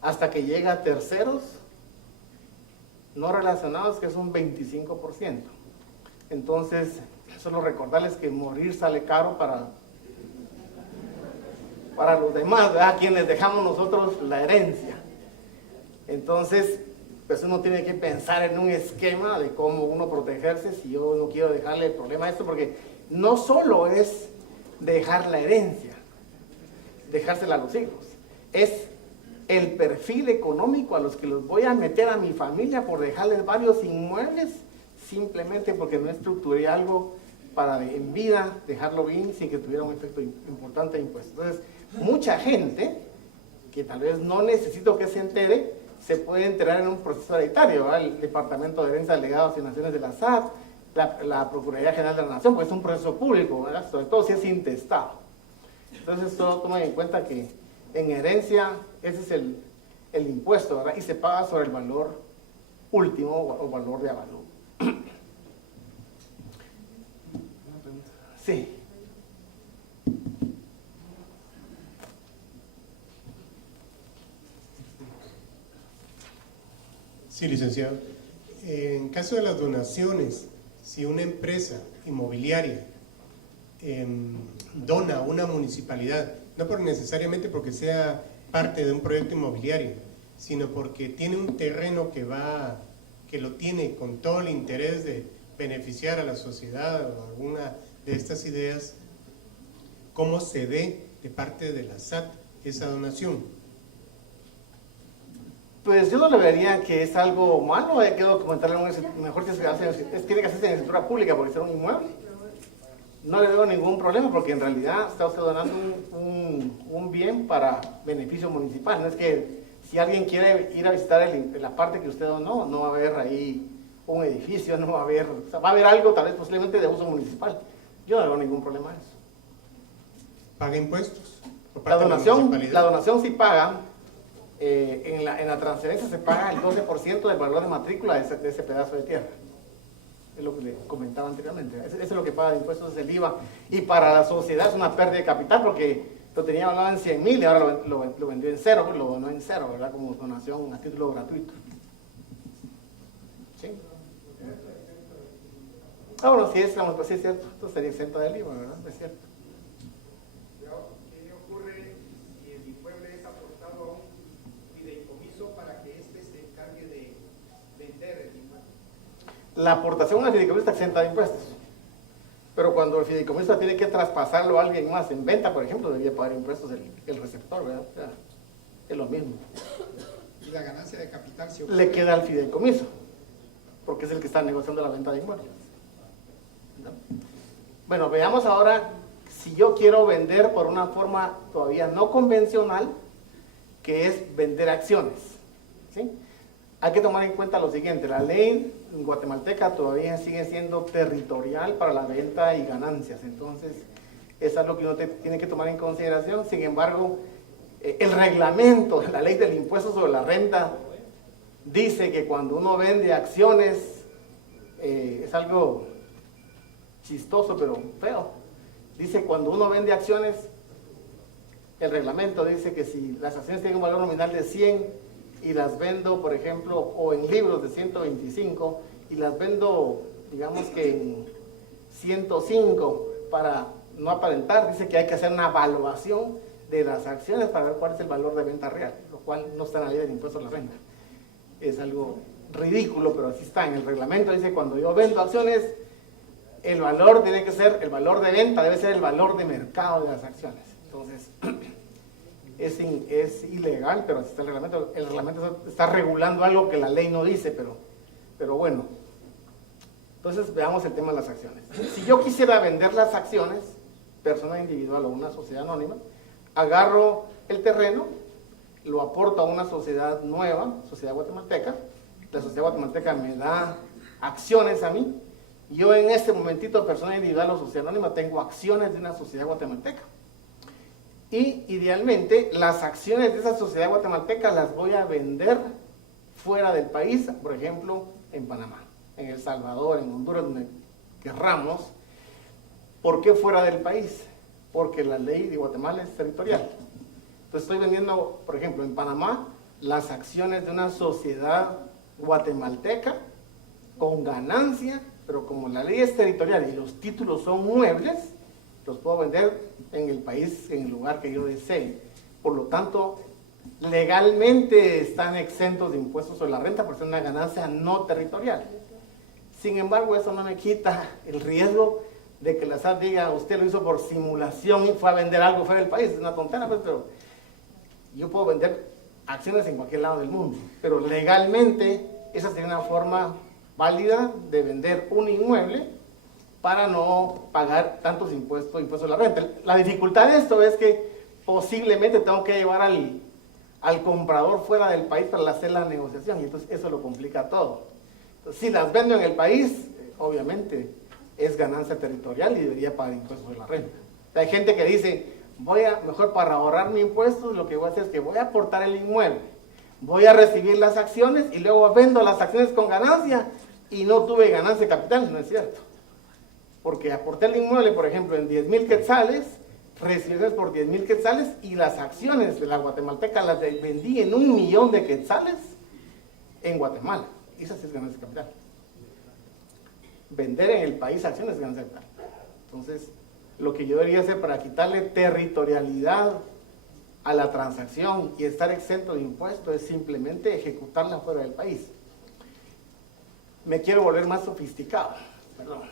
hasta que llega a terceros no relacionados, que es un 25%. Entonces, solo recordarles que morir sale caro para los demás, ¿verdad? A quienes dejamos nosotros la herencia. Entonces, pues uno tiene que pensar en un esquema de cómo uno protegerse si yo no quiero dejarle el problema a esto, porque no solo es dejar la herencia, dejársela a los hijos, es el perfil económico a los que los voy a meter a mi familia por dejarles varios inmuebles, simplemente porque no estructuré algo para en vida dejarlo bien sin que tuviera un efecto importante de impuestos. Entonces, mucha gente que tal vez no necesito que se entere, se puede enterar en un proceso hereditario, ¿verdad? El Departamento de Herencia, Legados y Naciones de la SAT, la Procuraduría General de la Nación, pues es un proceso público, ¿verdad? Sobre todo si es intestado. Entonces, solo tomen en cuenta que en herencia ese es el impuesto, ¿verdad? Y se paga sobre el valor último o valor de avalúo. Sí. Sí, licenciado. En caso de las donaciones, si una empresa inmobiliaria dona a una municipalidad, no necesariamente porque sea parte de un proyecto inmobiliario, sino porque tiene un terreno que lo tiene con todo el interés de beneficiar a la sociedad o alguna de estas ideas, ¿cómo se ve de parte de la SAT esa donación? Pues yo no le vería que es algo malo, hay que documentarlo mejor si se hace, tiene que hacerse en escritura pública porque es un inmueble. No le veo ningún problema porque en realidad está usted donando un bien para beneficio municipal. No es que si alguien quiere ir a visitar la parte que usted donó, no va a haber ahí un edificio, no va a haber, o sea, va a haber algo tal vez posiblemente de uso municipal. Yo no le veo ningún problema a eso. ¿Paga impuestos? La donación sí paga. En la transferencia se paga el 12% del valor de matrícula de ese pedazo de tierra. Es lo que le comentaba anteriormente. Eso es lo que paga de impuestos, es el IVA. Y para la sociedad es una pérdida de capital porque lo tenía valorado en 100,000 y ahora lo vendió en cero, pues lo donó en cero, ¿verdad? Como donación a título gratuito. ¿Sí? Ah, bueno, sí es cierto. Esto sería exento del IVA, ¿verdad? Es cierto. ¿Qué ocurre si el inmueble es aportado a un fideicomiso para que éste se encargue de vender el inmueble? La aportación al fideicomiso está exenta de impuestos. Pero cuando el fideicomiso tiene que traspasarlo a alguien más en venta, por ejemplo, debería pagar impuestos el receptor, ¿verdad? O sea, es lo mismo. Y la ganancia de capital se le queda al fideicomiso, porque es el que está negociando la venta de inmuebles. ¿No? Bueno, veamos ahora si yo quiero vender por una forma todavía no convencional, que es vender acciones. ¿Sí? Hay que tomar en cuenta lo siguiente: la ley guatemalteca todavía sigue siendo territorial para la venta y ganancias, entonces eso es lo que uno tiene que tomar en consideración. Sin embargo, el reglamento de la ley del impuesto sobre la renta dice que cuando uno vende acciones, es algo chistoso pero feo, dice cuando uno vende acciones, el reglamento dice que si las acciones tienen un valor nominal de 100 y las vendo, por ejemplo, o en libros de 125 y las vendo, digamos que en 105, para no aparentar, dice que hay que hacer una evaluación de las acciones para ver cuál es el valor de venta real, lo cual no está en la ley del impuesto a la renta. Es algo ridículo, pero así está en el reglamento. Dice cuando yo vendo acciones, el valor tiene que ser, el valor de venta debe ser el valor de mercado de las acciones. Entonces, es ilegal, pero así está el reglamento. El reglamento está regulando algo que la ley no dice, pero bueno. Entonces veamos el tema de las acciones. Si yo quisiera vender las acciones, persona individual o una sociedad anónima, agarro el terreno, lo aporto a una sociedad nueva, sociedad guatemalteca, la sociedad guatemalteca me da acciones a mí, yo en este momentito, persona individual o sociedad anónima, tengo acciones de una sociedad guatemalteca. Y idealmente las acciones de esa sociedad guatemalteca las voy a vender fuera del país, por ejemplo, en Panamá, en El Salvador, en Honduras, donde querramos. ¿Por qué fuera del país? Porque la ley de Guatemala es territorial. Entonces estoy vendiendo, por ejemplo, en Panamá, las acciones de una sociedad guatemalteca con ganancia, pero como la ley es territorial y los títulos son muebles, los puedo vender en el país, en el lugar que yo desee. Por lo tanto, legalmente están exentos de impuestos sobre la renta por ser una ganancia no territorial. Sin embargo, eso no me quita el riesgo de que la SAT diga, usted lo hizo por simulación y fue a vender algo fuera del país. Es una tontera, pues, pero yo puedo vender acciones en cualquier lado del mundo. Pero legalmente, esa sería una forma válida de vender un inmueble para no pagar tantos impuestos a la renta. La dificultad de esto es que posiblemente tengo que llevar al comprador fuera del país para hacer la negociación, y entonces eso lo complica todo. Entonces, si las vendo en el país, obviamente es ganancia territorial y debería pagar impuestos de la renta. Hay gente que dice, mejor para ahorrar mi impuestos, lo que voy a hacer es que voy a aportar el inmueble, voy a recibir las acciones y luego vendo las acciones con ganancia y no tuve ganancia de capital. No es cierto. Porque aporté el inmueble, por ejemplo, en 10,000 quetzales, recibí por 10,000 quetzales y las acciones de la guatemalteca las vendí en 1,000,000 de quetzales en Guatemala. Esa sí es ganancia de capital. Vender en el país acciones es ganancia de capital. Entonces, lo que yo debería hacer para quitarle territorialidad a la transacción y estar exento de impuestos es simplemente ejecutarla fuera del país. Me quiero volver más sofisticado. Perdón.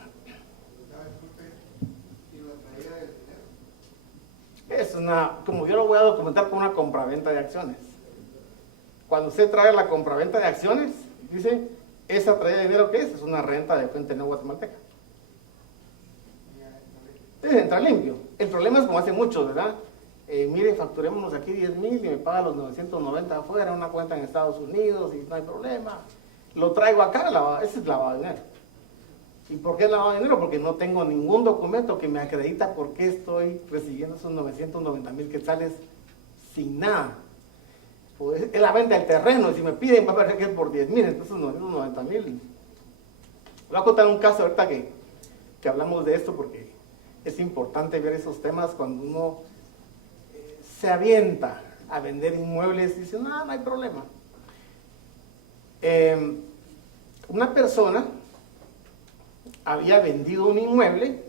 Es como yo lo voy a documentar con una compraventa de acciones. Cuando usted trae la compraventa de acciones, dice, esa traída de dinero, ¿qué es? Es una renta de Fuente Nueva Guatemalteca. Entra limpio. El problema es como hace muchos, ¿verdad? Mire, facturémonos aquí 10,000 y me paga los 990 afuera, una cuenta en Estados Unidos y no hay problema. Lo traigo acá, ese es lavado de dinero. ¿Y por qué lavado de dinero? Porque no tengo ningún documento que me acredita por qué estoy recibiendo esos 990,000 quetzales sin nada. Pues es la venta del terreno, y si me piden, va a parecer que es por 10,000, entonces 990,000. Voy a contar un caso ahorita que hablamos de esto, porque es importante ver esos temas cuando uno se avienta a vender inmuebles y dice, no hay problema. Una persona había vendido un inmueble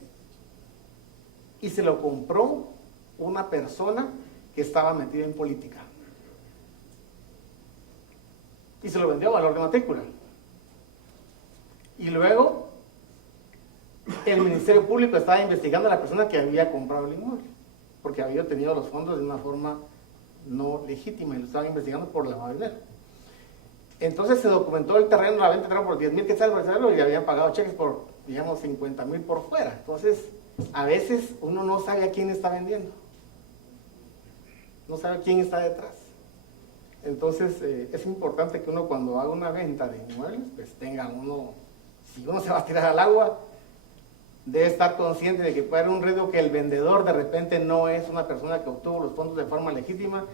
y se lo compró una persona que estaba metida en política. Y se lo vendió a valor de matrícula. Y luego el Ministerio Público estaba investigando a la persona que había comprado el inmueble, porque había obtenido los fondos de una forma no legítima y lo estaban investigando por lavado de dinero. Entonces se documentó el terreno, la venta por 10,000 quetzales por hacerlo, y habían pagado cheques por, digamos, 50,000 por fuera. Entonces, a veces uno no sabe a quién está vendiendo, no sabe quién está detrás. Entonces, es importante que uno, cuando haga una venta de inmuebles, pues tenga si uno se va a tirar al agua, debe estar consciente de que puede haber un riesgo que el vendedor de repente no es una persona que obtuvo los fondos de forma legítima,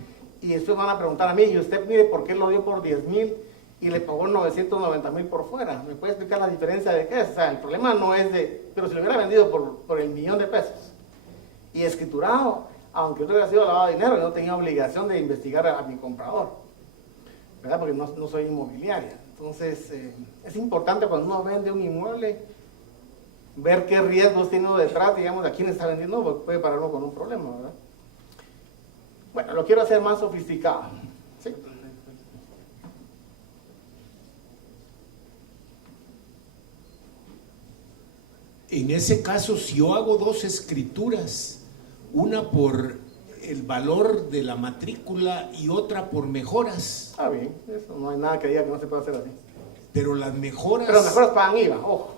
y después van a preguntar a mí, y usted mire por qué lo dio por 10,000 y le pagó 990,000 por fuera. ¿Me puede explicar la diferencia de qué es? O sea, el problema no es pero si lo hubiera vendido por el 1,000,000 de pesos y escriturado, aunque no hubiera sido lavado de dinero, yo no tenía obligación de investigar a mi comprador, ¿verdad? Porque no soy inmobiliaria. Entonces, es importante cuando uno vende un inmueble, ver qué riesgos tiene uno detrás, digamos, a quién está vendiendo, porque puede parar uno con un problema, ¿verdad? Bueno, lo quiero hacer más sofisticado, ¿sí? En ese caso, si yo hago dos escrituras, una por el valor de la matrícula y otra por mejoras. Está bien, eso no hay nada que diga que no se puede hacer así. Pero las mejoras... Pero las mejoras pagan IVA, ojo,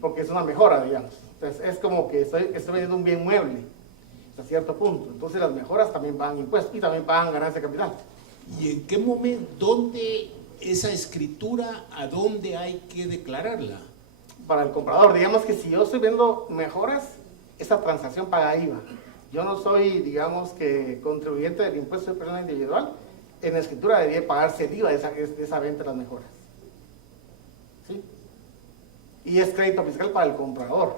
porque es una mejora, digamos. Entonces, es como que estoy vendiendo un bien mueble hasta cierto punto. Entonces, las mejoras también pagan impuestos y también pagan ganancia de capital. ¿Y en qué momento, dónde esa escritura, a dónde hay que declararla? Para el comprador, digamos que si yo estoy viendo mejoras, esa transacción paga IVA. Yo no soy, digamos, que contribuyente del impuesto de persona individual. En la escritura debería pagarse el IVA de esa venta de las mejoras, ¿sí? Y es crédito fiscal para el comprador.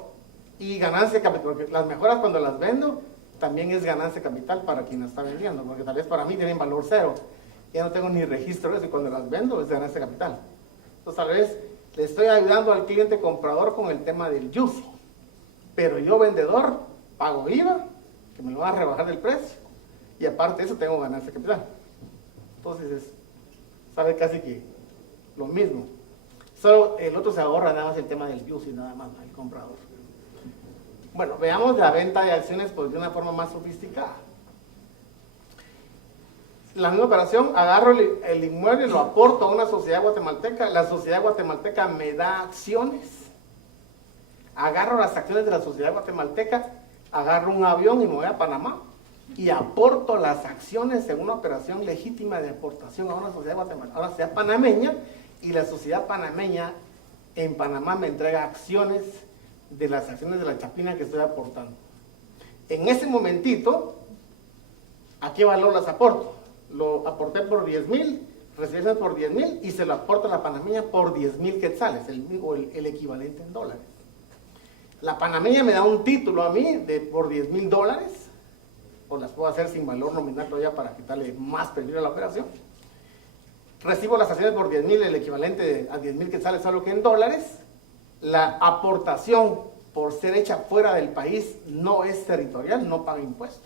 Y ganancia de capital, porque las mejoras cuando las vendo, también es ganancia de capital para quien la está vendiendo, porque tal vez para mí tienen valor cero, ya no tengo ni registro de eso, y cuando las vendo es ganancia de capital. Entonces tal vez le estoy ayudando al cliente comprador con el tema del UCI, pero yo vendedor pago IVA, que me lo van a rebajar del precio, y aparte de eso tengo ganancia de capital. Entonces sabe casi que lo mismo. Solo el otro se ahorra nada más el tema del UCI, nada más, el comprador. Bueno, veamos la venta de acciones pues, de una forma más sofisticada. La misma operación, agarro el inmueble, lo aporto a una sociedad guatemalteca, la sociedad guatemalteca me da acciones, agarro las acciones de la sociedad guatemalteca, agarro un avión y me voy a Panamá y aporto las acciones en una operación legítima de aportación a una sociedad guatemalteca, a una sociedad panameña, y la sociedad panameña en Panamá me entrega acciones de las acciones de la Chapina que estoy aportando. En ese momentito, ¿a qué valor las aporto? Lo aporté por 10,000, recibí por 10,000 y se lo aporto a la panameña por 10,000 quetzales, el equivalente en dólares. La panameña me da un título a mí por 10,000 dólares, o las puedo hacer sin valor nominal todavía para quitarle más peligro a la operación. Recibo las acciones por 10,000, el equivalente a 10,000 quetzales, solo que en dólares. La aportación por ser hecha fuera del país no es territorial, no paga impuestos.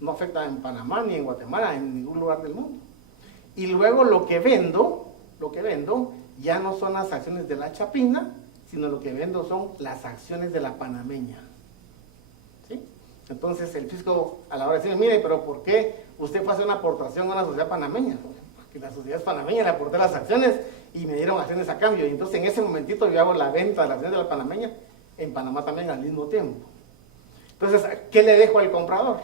No afecta en Panamá ni en Guatemala, en ningún lugar del mundo. Y luego lo que vendo ya no son las acciones de la Chapina, sino lo que vendo son las acciones de la panameña. ¿Sí? Entonces el fisco a la hora de decirme, mire, pero ¿por qué usted fue a hacer una aportación a una sociedad panameña? Porque la sociedad es panameña, le aporté las acciones y me dieron acciones a cambio. Y entonces en ese momentito yo hago la venta de las acciones de la panameña en Panamá también al mismo tiempo. Entonces, ¿qué le dejo al comprador?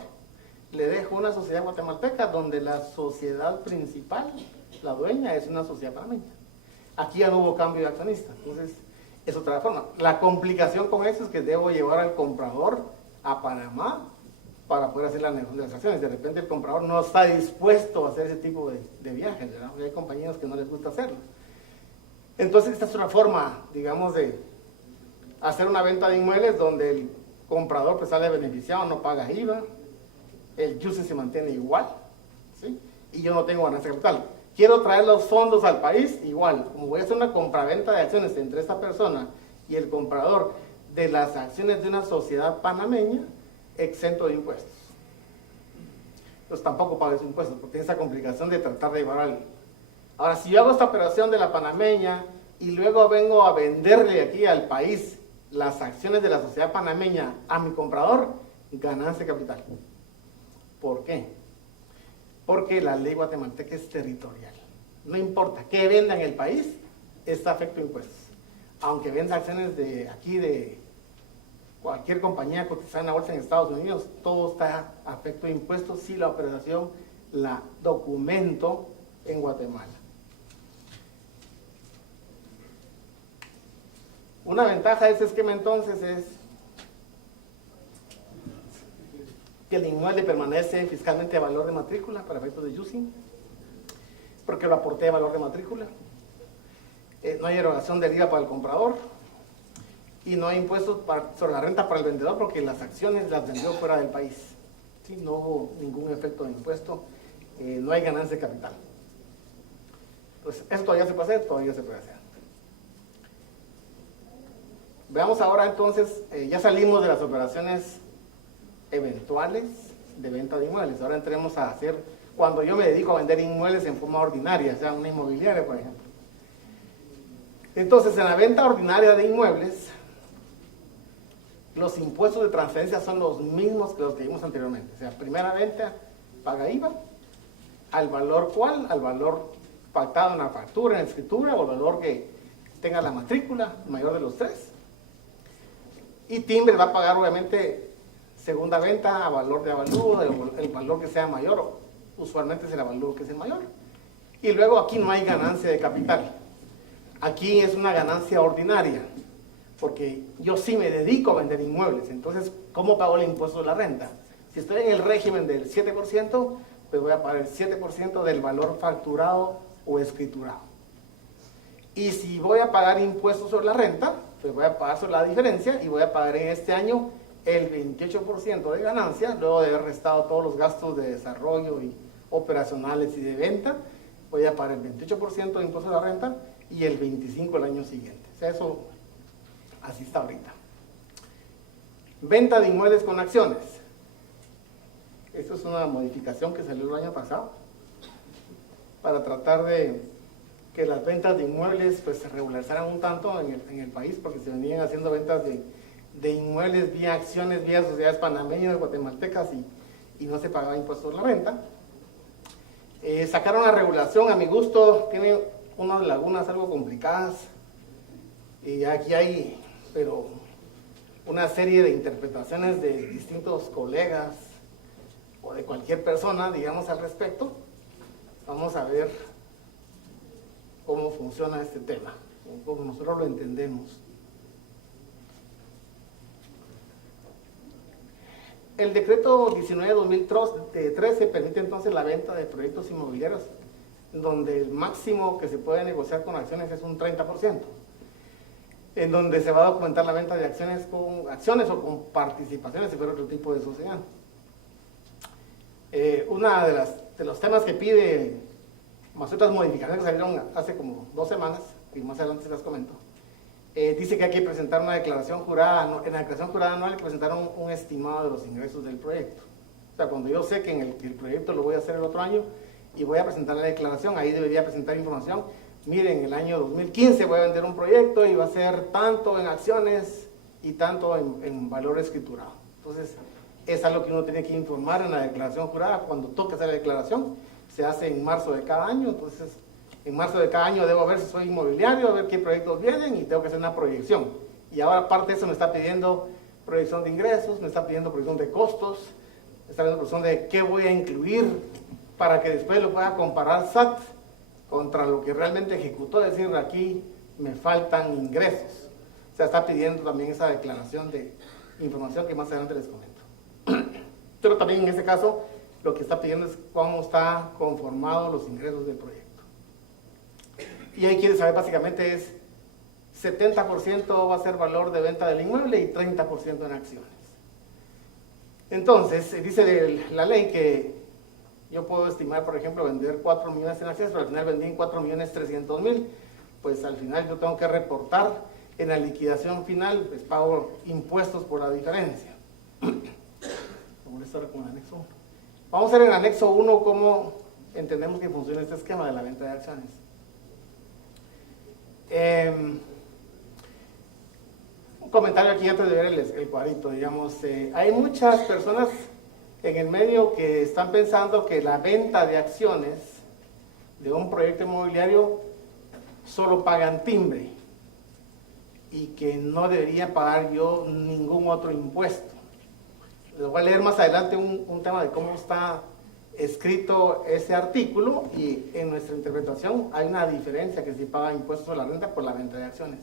Le dejo una sociedad guatemalteca donde la sociedad principal, la dueña, es una sociedad panameña. Aquí ya no hubo cambio de accionista, entonces es otra forma. La complicación con eso es que debo llevar al comprador a Panamá para poder hacer la negociación de las acciones. De repente el comprador no está dispuesto a hacer ese tipo de viajes, ¿verdad? Hay compañeros que no les gusta hacerlo. Entonces esta es una forma, digamos, de hacer una venta de inmuebles donde el comprador pues sale beneficiado, no paga IVA, el UCI se mantiene igual, ¿sí? Y yo no tengo ganancia de capital. Quiero traer los fondos al país, igual, como voy a hacer una compraventa de acciones entre esta persona y el comprador de las acciones de una sociedad panameña, exento de impuestos. Pues tampoco pago esos impuestos, porque tiene esa complicación de tratar de llevar al... Ahora, si yo hago esta operación de la panameña y luego vengo a venderle aquí al país las acciones de la sociedad panameña a mi comprador, ganancia de capital. ¿Por qué? Porque la ley guatemalteca es territorial. No importa qué venda en el país, está afecto a impuestos. Aunque venda acciones de aquí, de cualquier compañía cotizada en la bolsa en Estados Unidos, todo está afecto a impuestos si la operación la documento en Guatemala. Una ventaja de este esquema entonces es que el inmueble permanece fiscalmente a valor de matrícula para efectos de UCI, porque lo aporté a valor de matrícula. No hay erogación del IVA para el comprador y no hay impuestos sobre la renta para el vendedor porque las acciones las vendió fuera del país. ¿Sí? No hubo ningún efecto de impuesto, no hay ganancia de capital. Pues esto todavía se puede hacer, todavía se puede hacer. Veamos ahora entonces, ya salimos de las operaciones eventuales de venta de inmuebles. Ahora entremos a hacer, cuando yo me dedico a vender inmuebles en forma ordinaria, o sea, una inmobiliaria, por ejemplo. Entonces, en la venta ordinaria de inmuebles, los impuestos de transferencia son los mismos que los que vimos anteriormente. O sea, primera venta paga IVA, al valor cual, al valor pactado en la factura, en la escritura, o el valor que tenga la matrícula, mayor de los 3. Y timbre va a pagar obviamente segunda venta a valor de avalúo, el valor que sea mayor, usualmente es el avalúo que es el mayor. Y luego aquí no hay ganancia de capital. Aquí es una ganancia ordinaria, porque yo sí me dedico a vender inmuebles. Entonces, ¿cómo pago el impuesto de la renta? Si estoy en el régimen del 7%, pues voy a pagar el 7% del valor facturado o escriturado. Y si voy a pagar impuestos sobre la renta, pues voy a pagar sobre la diferencia y voy a pagar en este año el 28% de ganancia, luego de haber restado todos los gastos de desarrollo y operacionales y de venta, voy a pagar el 28% de impuesto a la renta y el 25% el año siguiente. O sea, eso así está ahorita. Venta de inmuebles con acciones. Esto es una modificación que salió el año pasado para tratar de que las ventas de inmuebles pues se regularizaran un tanto en el país, porque se venían haciendo ventas de inmuebles vía acciones, vía sociedades panameñas, guatemaltecas y no se pagaba impuestos a la renta. Sacaron la regulación, a mi gusto, tiene unas lagunas algo complicadas y aquí hay, pero una serie de interpretaciones de distintos colegas o de cualquier persona, digamos, al respecto. Vamos a ver cómo funciona este tema, como nosotros lo entendemos. El decreto 19/2013 permite entonces la venta de proyectos inmobiliarios, donde el máximo que se puede negociar con acciones es un 30%, en donde se va a documentar la venta de acciones con acciones o con participaciones si fuera otro tipo de sociedad. Una de los temas que pide, más otras modificaciones que salieron hace como 2 semanas, y más adelante se las comento, dice que hay que presentar una declaración jurada. En la declaración jurada anual hay que presentar un estimado de los ingresos del proyecto. O sea, cuando yo sé que el proyecto lo voy a hacer el otro año y voy a presentar la declaración, ahí debería presentar información. Miren, en el año 2015 voy a vender un proyecto y va a ser tanto en acciones y tanto en valor escriturado. Entonces, es algo que uno tiene que informar en la declaración jurada. Cuando toque hacer la declaración, se hace en marzo de cada año. Entonces, en marzo de cada año debo ver si soy inmobiliario, a ver qué proyectos vienen y tengo que hacer una proyección. Y ahora, aparte de eso, me está pidiendo proyección de ingresos, me está pidiendo proyección de costos, me está pidiendo proyección de qué voy a incluir para que después lo pueda comparar SAT contra lo que realmente ejecutó, es decir, aquí me faltan ingresos. O sea, está pidiendo también esa declaración de información que más adelante les comento. Pero también en este caso, lo que está pidiendo es cómo está conformado los ingresos del proyecto. Y ahí quiere saber básicamente es 70% va a ser valor de venta del inmueble y 30% en acciones. Entonces, dice la ley que yo puedo estimar, por ejemplo, vender 4 millones en acciones, pero al final vendí en 4.300.000, pues al final yo tengo que reportar en la liquidación final, pues pago impuestos por la diferencia. Como esto era con el anexo 1. Vamos a ver en el anexo 1 cómo entendemos que funciona este esquema de la venta de acciones. Un comentario aquí antes de ver el cuadrito, digamos, hay muchas personas en el medio que están pensando que la venta de acciones de un proyecto inmobiliario solo pagan timbre y que no debería pagar yo ningún otro impuesto. Les voy a leer más adelante un tema de cómo está escrito ese artículo y en nuestra interpretación hay una diferencia que si paga impuestos a la renta por la venta de acciones.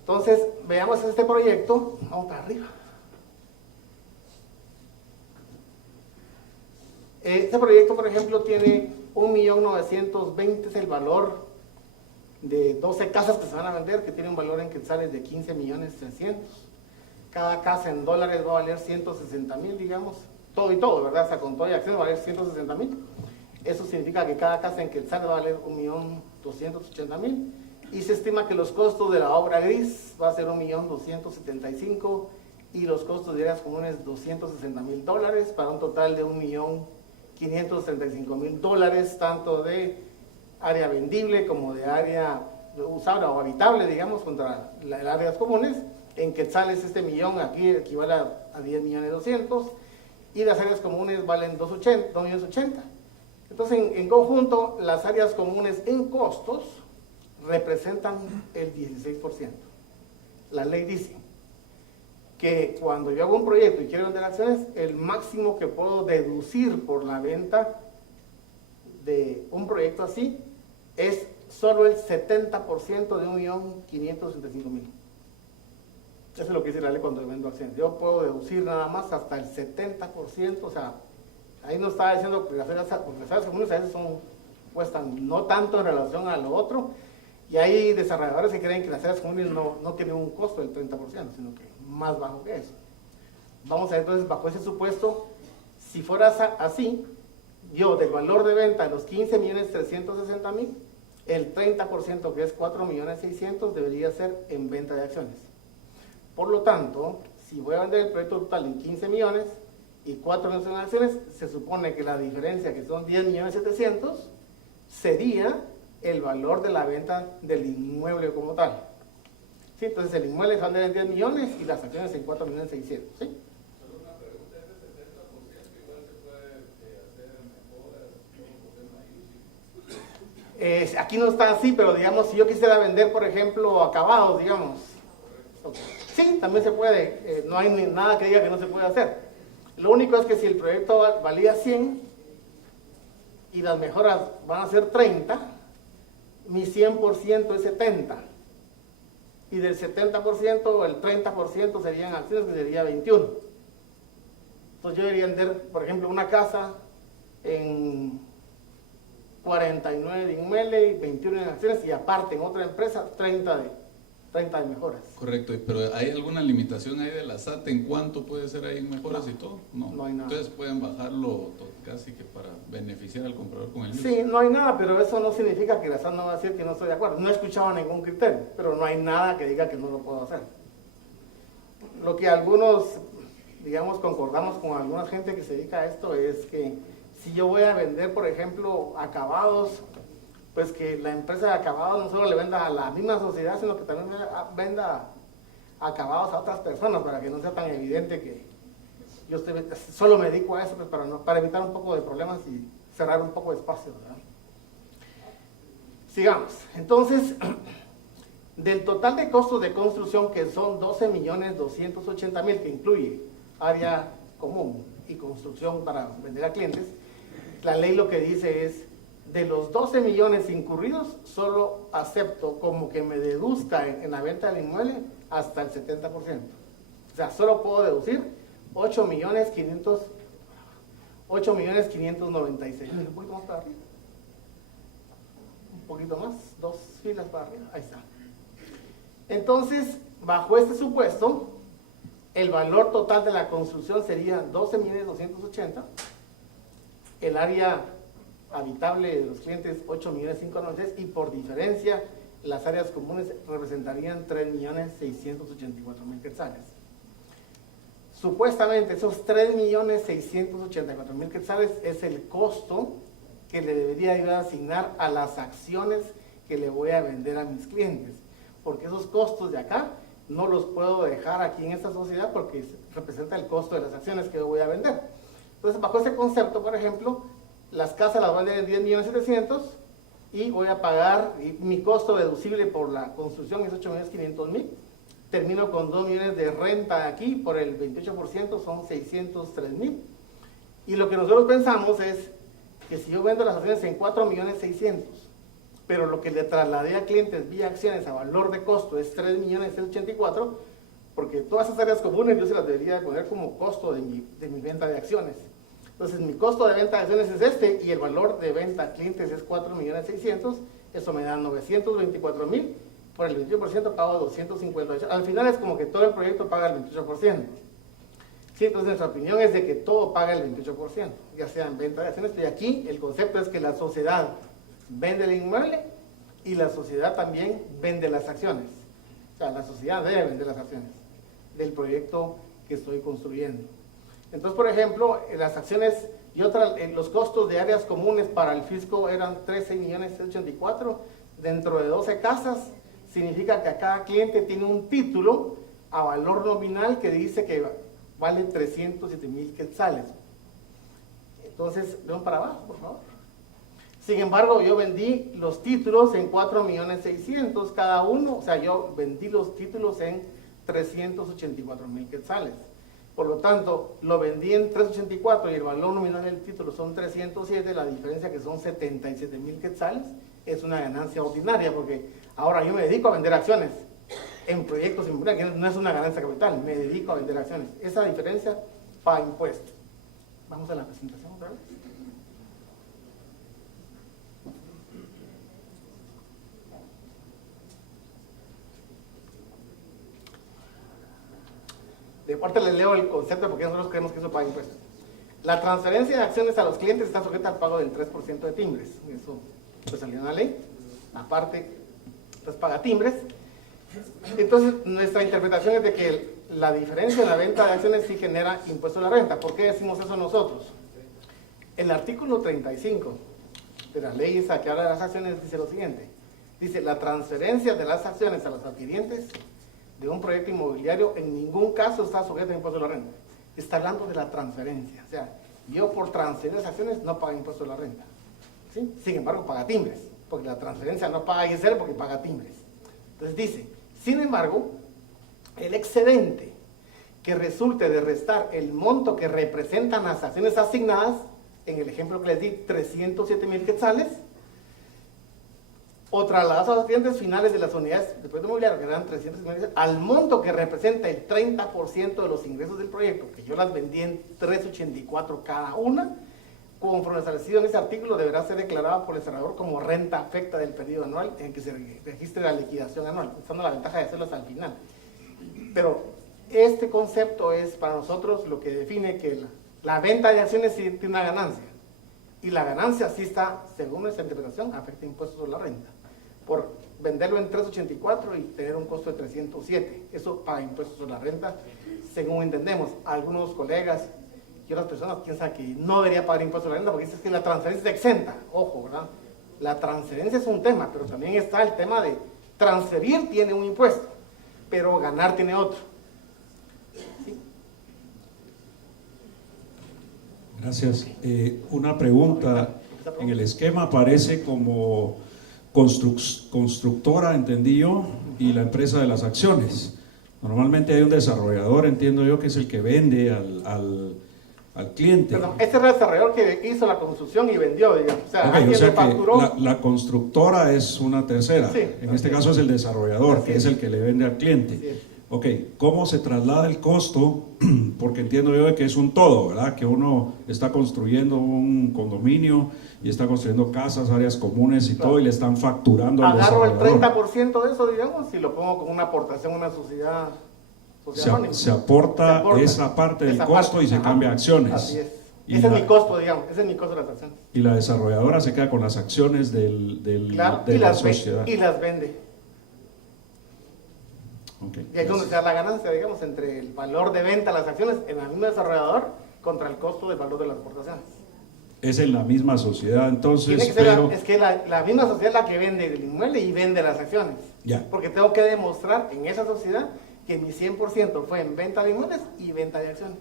Entonces, veamos este proyecto, vamos para arriba. Este proyecto, por ejemplo, tiene 1.920.000, es el valor de 12 casas que se van a vender, que tiene un valor en quetzales de 15.300.000. Cada casa en dólares va a valer 160.000, digamos, todo y todo, ¿verdad? O sea, con todo y acciones va a valer 160.000. Eso significa que cada casa en quetzales va a valer 1.280.000. Y se estima que los costos de la obra gris va a ser 1.275.000 y los costos de áreas comunes $260.000 para un total de $1.535.000, tanto de área vendible como de área usable o habitable, digamos, contra las áreas comunes. En quetzales este millón aquí equivale a 10.200.000 y las áreas comunes valen 2.080.000. Entonces, en conjunto, las áreas comunes en costos representan el 16%. La ley dice que cuando yo hago un proyecto y quiero vender acciones, el máximo que puedo deducir por la venta de un proyecto así es solo el 70% de 1.535.000. Eso es lo que dice la ley cuando yo vendo acciones. Yo puedo deducir nada más hasta el 70%, o sea, ahí no estaba diciendo que las áreas comunes a veces cuestan no tanto en relación a lo otro, y hay desarrolladores que creen que las áreas comunes no tienen un costo del 30%, sino que más bajo que eso. Vamos a ver entonces, bajo ese supuesto, si fuera así, yo del valor de venta de los 15.360.000, el 30%, que es 4.600.000, debería ser en venta de acciones. Por lo tanto, si voy a vender el proyecto total en 15 millones y 4 millones en acciones, se supone que la diferencia, que son 10.700.000, sería el valor de la venta del inmueble como tal. ¿Sí? Entonces el inmueble se vende en 10 millones y las acciones en 4.600.000. ¿Sí? Solo una pregunta, ese 70% igual se puede hacer mejoras en poder Aquí no está así, pero digamos, si yo quisiera vender, por ejemplo, acabados, digamos. Sí, también se puede. No hay nada que diga que no se puede hacer. Lo único es que si el proyecto valía 100 y las mejoras van a ser 30, mi 100% es 70. Y del 70%, el 30% serían acciones, que sería 21. Entonces yo debería vender, por ejemplo, una casa en 49 de inmueble y 21 en acciones, y aparte en otra empresa 30 de mejoras. Correcto, pero ¿hay alguna limitación ahí de la SAT en cuánto puede ser ahí mejoras y todo? No hay nada. Entonces pueden bajarlo casi que para beneficiar al comprador con el mismo. Sí, no hay nada, pero eso no significa que la SAT no va a decir que no estoy de acuerdo. No he escuchado ningún criterio, pero no hay nada que diga que no lo puedo hacer. Lo que algunos, digamos, concordamos con alguna gente que se dedica a esto es que si yo voy a vender, por ejemplo, acabados, pues que la empresa de acabados no solo le venda a la misma sociedad, sino que también venda acabados a otras personas, para que no sea tan evidente que yo solo me dedico a eso, pues para evitar un poco de problemas y cerrar un poco de espacio, ¿verdad? Sigamos. Entonces, del total de costos de construcción, que son 12.280.000, que incluye área común y construcción para vender a clientes, la ley lo que dice es: de los 12 millones incurridos, solo acepto como que me deduzca en la venta del inmueble hasta el 70%. O sea, solo puedo deducir 8.596.000. Un poquito más para arriba. Un poquito más, 2 filas para arriba. Ahí está. Entonces, bajo este supuesto, el valor total de la construcción sería 12.280.000. El área habitable de los clientes 8.596.000, y por diferencia las áreas comunes representarían 3.684.000 quetzales. Supuestamente esos 3.684.000 quetzales es el costo que le debería yo asignar a las acciones que le voy a vender a mis clientes, porque esos costos de acá no los puedo dejar aquí en esta sociedad porque representa el costo de las acciones que yo voy a vender. Entonces, bajo ese concepto, por ejemplo, las casas las voy a vender en 10.700.000 y voy a pagar, y mi costo deducible por la construcción es 8.500.000. Termino con 2 millones de renta aquí, por el 28% son 603.000. Y lo que nosotros pensamos es que si yo vendo las acciones en 4.600.000, pero lo que le trasladé a clientes vía acciones a valor de costo es 3.684.000, porque todas esas áreas comunes yo se las debería poner como costo de mi venta de acciones. Entonces mi costo de venta de acciones es este, y el valor de venta a clientes es 4.600.000, eso me da 924.000, por el 28% pago 258. Al final es como que todo el proyecto paga el 28%. Sí, entonces nuestra opinión es de que todo paga el 28%, ya sea en venta de acciones, y aquí el concepto es que la sociedad vende el inmueble y la sociedad también vende las acciones. O sea, la sociedad debe vender las acciones del proyecto que estoy construyendo. Entonces, por ejemplo, las acciones y los costos de áreas comunes para el fisco eran 13.684.000 dentro de 12 casas. Significa que a cada cliente tiene un título a valor nominal que dice que vale 307.000 quetzales. Entonces, vean para abajo, por favor. Sin embargo, yo vendí los títulos en 4.600.000 cada uno, o sea, yo vendí los títulos en 384.000 quetzales. Por lo tanto, lo vendí en 384 y el valor nominal del título son 307, la diferencia que son 77.000 quetzales, es una ganancia ordinaria, porque ahora yo me dedico a vender acciones en proyectos inmobiliarios, no es una ganancia capital, me dedico a vender acciones. Esa diferencia paga impuesto. Vamos a la presentación otra vez. De parte les leo el concepto porque nosotros creemos que eso paga impuestos. La transferencia de acciones a los clientes está sujeta al pago del 3% de timbres. Eso pues salió en la ley. Aparte, pues paga timbres. Entonces, nuestra interpretación es de que la diferencia en la venta de acciones sí genera impuesto a la renta. ¿Por qué decimos eso nosotros? El artículo 35 de la ley esa que habla de las acciones dice lo siguiente. Dice, la transferencia de las acciones a los adquirientes de un proyecto inmobiliario en ningún caso está sujeto a impuesto a la renta. Está hablando de la transferencia. O sea, yo por transferir las acciones no pago impuesto a la renta. ¿Sí? Sin embargo, paga timbres, porque la transferencia no paga ISR porque paga timbres. Entonces dice, sin embargo, el excedente que resulte de restar el monto que representan las acciones asignadas, en el ejemplo que les di, 307,000 quetzales, o trasladados a los clientes finales de las unidades de proyecto inmobiliario, que eran 300,000, al monto que representa el 30% de los ingresos del proyecto, que yo las vendí en 384 cada una, conforme establecido en ese artículo, deberá ser declarada por el desarrollador como renta afecta del periodo anual en que se registre la liquidación anual, usando la ventaja de hacerlo hasta el final. Pero este concepto es para nosotros lo que define que la venta de acciones sí tiene una ganancia. Y la ganancia sí está, según nuestra interpretación, afecta impuestos sobre la renta. Por venderlo en 384 y tener un costo de 307. Eso paga impuestos sobre la renta, según entendemos. Algunos colegas y otras personas piensan que no debería pagar impuestos sobre la renta porque dicen que la transferencia es exenta. Ojo, ¿verdad? La transferencia es un tema, pero también está el tema de transferir tiene un impuesto, pero ganar tiene otro. ¿Sí? Gracias. Una pregunta. En el esquema aparece como constructora, entendí yo, y la empresa de las acciones. Normalmente hay un desarrollador, entiendo yo, que es el que vende al cliente. Perdón, este es el desarrollador que hizo la construcción y vendió, digamos. O sea, Okay, alguien o sea le facturó. que la constructora es una tercera. Sí. En este caso es el desarrollador, Así que es es. el que le vende al cliente. Así es. Ok, ¿cómo se traslada el costo? Porque entiendo yo que es un todo, ¿verdad? Que uno está construyendo un condominio y está construyendo casas, áreas comunes y todo, y le están facturando al Agarro el desarrollador. 30% de eso, digamos, y lo pongo con una aportación a una sociedad anónima. Se aporta Se esa parte del esa costo parte, y se ajá. cambia a acciones. Así es. Y Ese es la- mi costo, digamos, ese es mi costo de las acciones. Y la desarrolladora se queda con las acciones Claro, de y la las, sociedad. y las vende. Ok, Y ahí es donde se da la ganancia, digamos, entre el valor de venta de las acciones en el mismo desarrollador contra el costo del valor de las aportaciones. es en la misma sociedad entonces, Tiene que ser pero es que la misma sociedad es la que vende el inmueble y vende las acciones. ya. Porque tengo que demostrar en esa sociedad que mi 100% fue en venta de inmuebles y venta de acciones.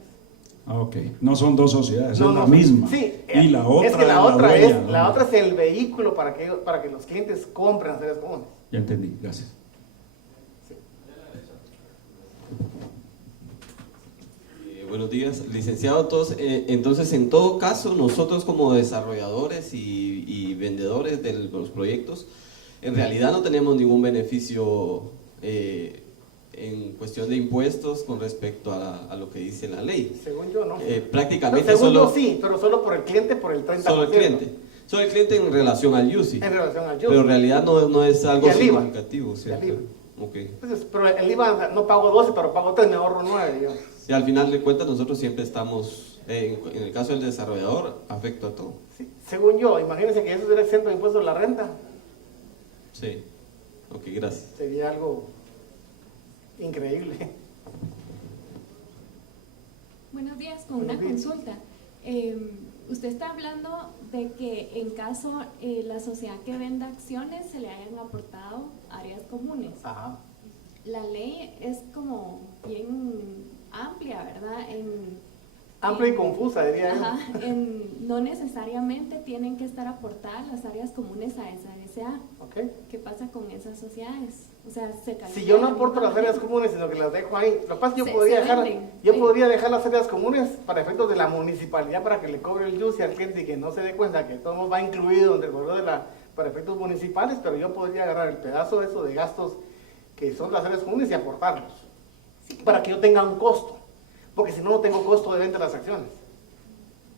Ah, ok, no son dos sociedades, No, es la no, misma. Sí, y la otra es que la otra huella, es, ¿no? la otra es el vehículo para que los clientes compren las áreas comunes. Ya entendí, gracias. Buenos días, licenciado. Entonces, en todo caso, nosotros como desarrolladores y vendedores de los proyectos, en realidad no tenemos ningún beneficio en cuestión de impuestos con respecto a lo que dice la ley. Según yo, no. Prácticamente Según solo, yo sí, pero solo por el cliente, por el 30%. solo el cliente. Solo el cliente en relación al UCI. En relación al Pero en IVA. realidad no es algo Y al IVA. significativo, ¿cierto? Y al IVA. Ok. Entonces, pero el IVA no pago 12, pero pago 3, me ahorro 9, digamos. Y al final de cuentas nosotros siempre estamos, en el caso del desarrollador, afecto a todo. Sí, según yo, imagínense que eso sería exento de impuestos a la renta. Sí. Ok, gracias. Sería algo increíble. Buenos días, con Buenos una días. consulta. Usted está hablando de que en caso la sociedad que venda acciones se le hayan aportado áreas comunes. Ajá. La ley es como bien amplia, ¿verdad? Amplia y confusa, diría yo. Ajá, no necesariamente tienen que estar aportadas las áreas comunes a esa SA. Ok. ¿Qué pasa con esas sociedades? O sea, se Si califican yo no de aporto misma las áreas manera. comunes, sino que las dejo ahí, lo que pasa es que Se venden, yo sí. podría dejar las áreas comunes para efectos de la municipalidad para que le cobre el IUSI al cliente y que no se dé cuenta que todo va incluido entre el valor para efectos municipales, pero yo podría agarrar el pedazo de eso de gastos que son las áreas comunes y aportarlos para que yo tenga un costo, porque si no, no tengo costo de venta de las acciones.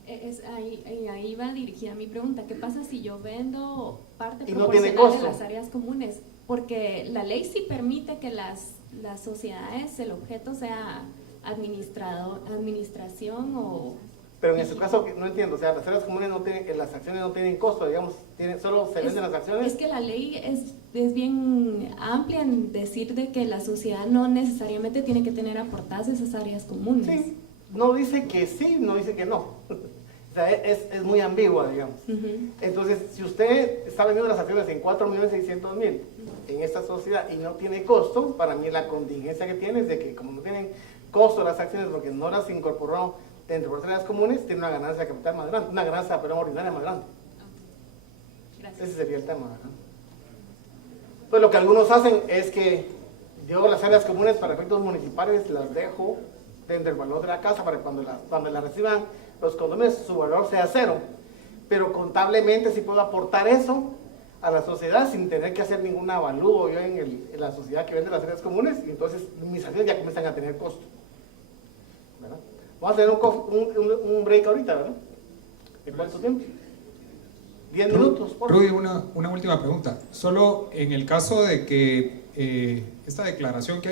Ahí va dirigida mi pregunta. ¿Qué pasa si yo vendo parte Y no tiene proporcional costo. de las áreas comunes? Porque la ley sí permite que las sociedades, el objeto sea administración o... Pero en este caso, no entiendo, o sea, las áreas comunes no tienen, las acciones no tienen costo, digamos, solo se venden las acciones. Es que la ley es bien amplia en decir de que la sociedad no necesariamente tiene que tener aportadas esas áreas comunes. Sí, no dice que sí, no dice que no. O sea, es muy ambigua, digamos. Entonces, si usted está vendiendo las acciones en 4.600.000 en esta sociedad y no tiene costo, para mí la contingencia que tiene es de que como no tienen costo las acciones porque no las incorporó dentro de las áreas comunes, tiene una ganancia de capital más grande, una ganancia, pero ordinaria más grande. Gracias. Ese sería el tema, ¿verdad? Pues lo que algunos hacen es que yo las áreas comunes para efectos municipales las dejo dentro del valor de la casa para que cuando la reciban los condominios su valor sea cero. Pero contablemente sí puedo aportar eso a la sociedad sin tener que hacer ningún avalúo yo en la sociedad que vende las áreas comunes, y entonces mis acciones ya comienzan a tener costo, ¿verdad? Vamos a tener un break ahorita, ¿verdad? ¿De cuánto tiempo? 10 minutos. Por Rudy, una última pregunta. Solo en el caso de que esta declaración que